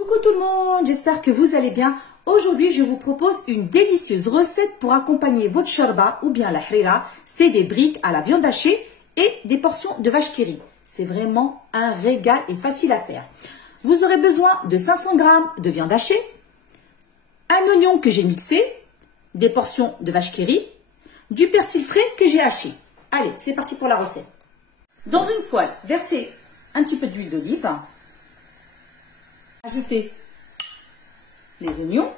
Coucou tout le monde, j'espère que vous allez bien. Aujourd'hui, je vous propose une délicieuse recette pour accompagner votre shorba ou bien la harira. C'est des briques à la viande hachée et des portions de vache qui rit. C'est vraiment un régal et facile à faire. Vous aurez besoin de 500 g de viande hachée, un oignon que j'ai mixé, des portions de vache qui rit, du persil frais que j'ai haché. Allez, c'est parti pour la recette. Dans une poêle, versez un petit peu d'huile d'olive. Ajoutez les oignons,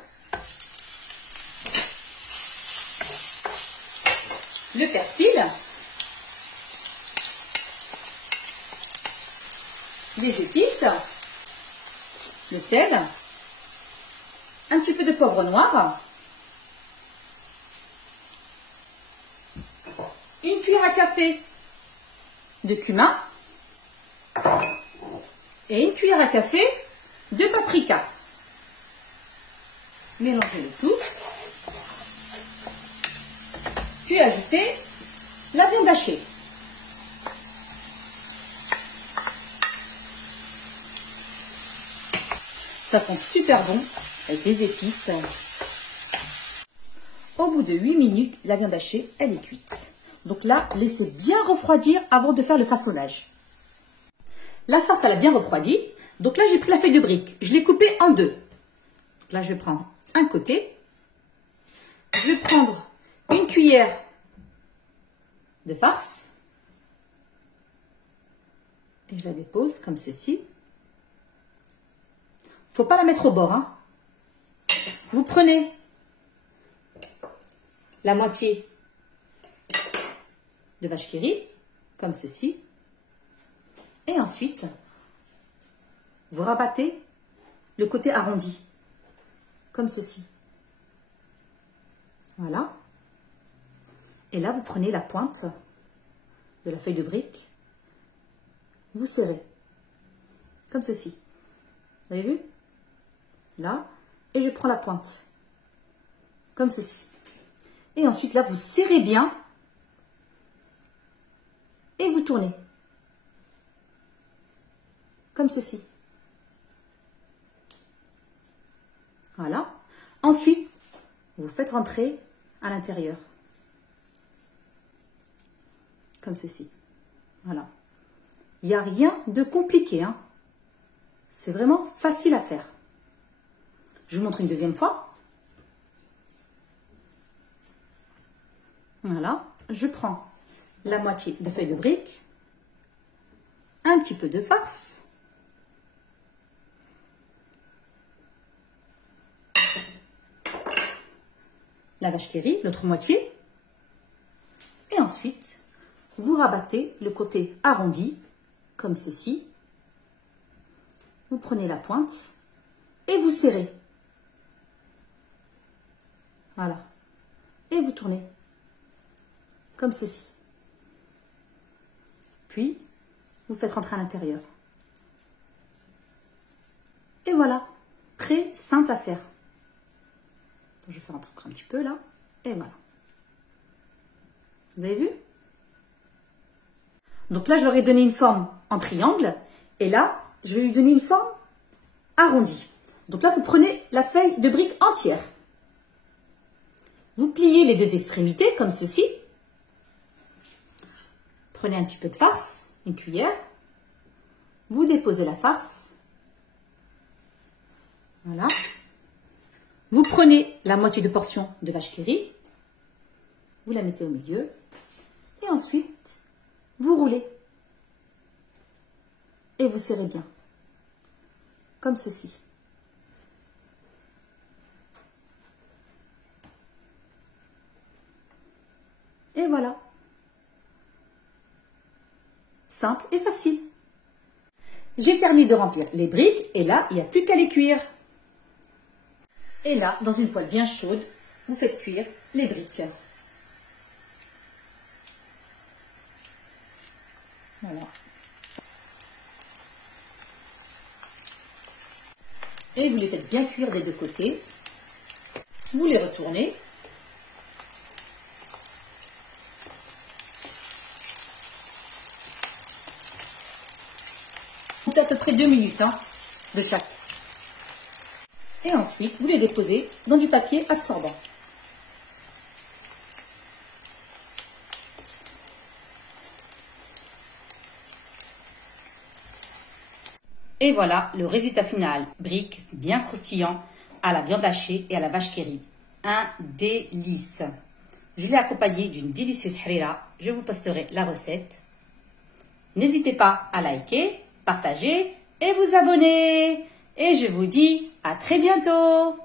le persil, les épices, le sel, un petit peu de poivre noir, une cuillère à café de cumin et une cuillère à café de paprika. Mélangez le tout. Puis ajoutez la viande hachée. Ça sent super bon avec des épices. Au bout de 8 minutes, la viande hachée, elle est cuite. Donc là, laissez bien refroidir avant de faire le façonnage. La farce, elle a bien refroidi. Donc là, j'ai pris la feuille de brique. Je l'ai coupée en deux. Donc là, je vais prendre un côté. Je vais prendre une cuillère de farce. Et je la dépose comme ceci. Il ne faut pas la mettre au bord, hein. Vous prenez la moitié de vache qui rit, comme ceci. Et ensuite, vous rabattez le côté arrondi, comme ceci. Voilà. Et là, vous prenez la pointe de la feuille de brique, vous serrez, comme ceci. Vous avez vu? Là, et je prends la pointe, comme ceci. Et ensuite, là, vous serrez bien et vous tournez, comme ceci. Voilà. Ensuite, vous faites rentrer à l'intérieur. Comme ceci. Voilà. Il n'y a rien de compliqué, hein. C'est vraiment facile à faire. Je vous montre une deuxième fois. Voilà. Je prends la moitié de feuille de brique, un petit peu de farce, la vache qui rit, l'autre moitié, et ensuite, vous rabattez le côté arrondi, comme ceci. Vous prenez la pointe et vous serrez. Voilà. Et vous tournez, comme ceci. Puis, vous faites rentrer à l'intérieur. Et voilà, très simple à faire. Je vais faire encore un petit peu là, et voilà. Vous avez vu? Donc là, je leur ai donné une forme en triangle, et là, je vais lui donner une forme arrondie. Donc là, vous prenez la feuille de brique entière. Vous pliez les deux extrémités, comme ceci. Prenez un petit peu de farce, une cuillère. Vous déposez la farce. Voilà. Vous prenez la moitié de portion de vache qui rit, vous la mettez au milieu, et ensuite, vous roulez. Et vous serrez bien, comme ceci. Et voilà. Simple et facile. J'ai terminé de remplir les briques, et là, il n'y a plus qu'à les cuire. Et là, dans une poêle bien chaude, vous faites cuire les briques. Voilà. Et vous les faites bien cuire des deux côtés. Vous les retournez. C'est à peu près 2 minutes, hein, de chaque. Et ensuite, vous les déposez dans du papier absorbant. Et voilà le résultat final. Briques bien croustillant à la viande hachée et à la vache qui rit. Un délice. Je l'ai accompagné d'une délicieuse harira. Je vous posterai la recette. N'hésitez pas à liker, partager et vous abonner. Et je vous dis à très bientôt.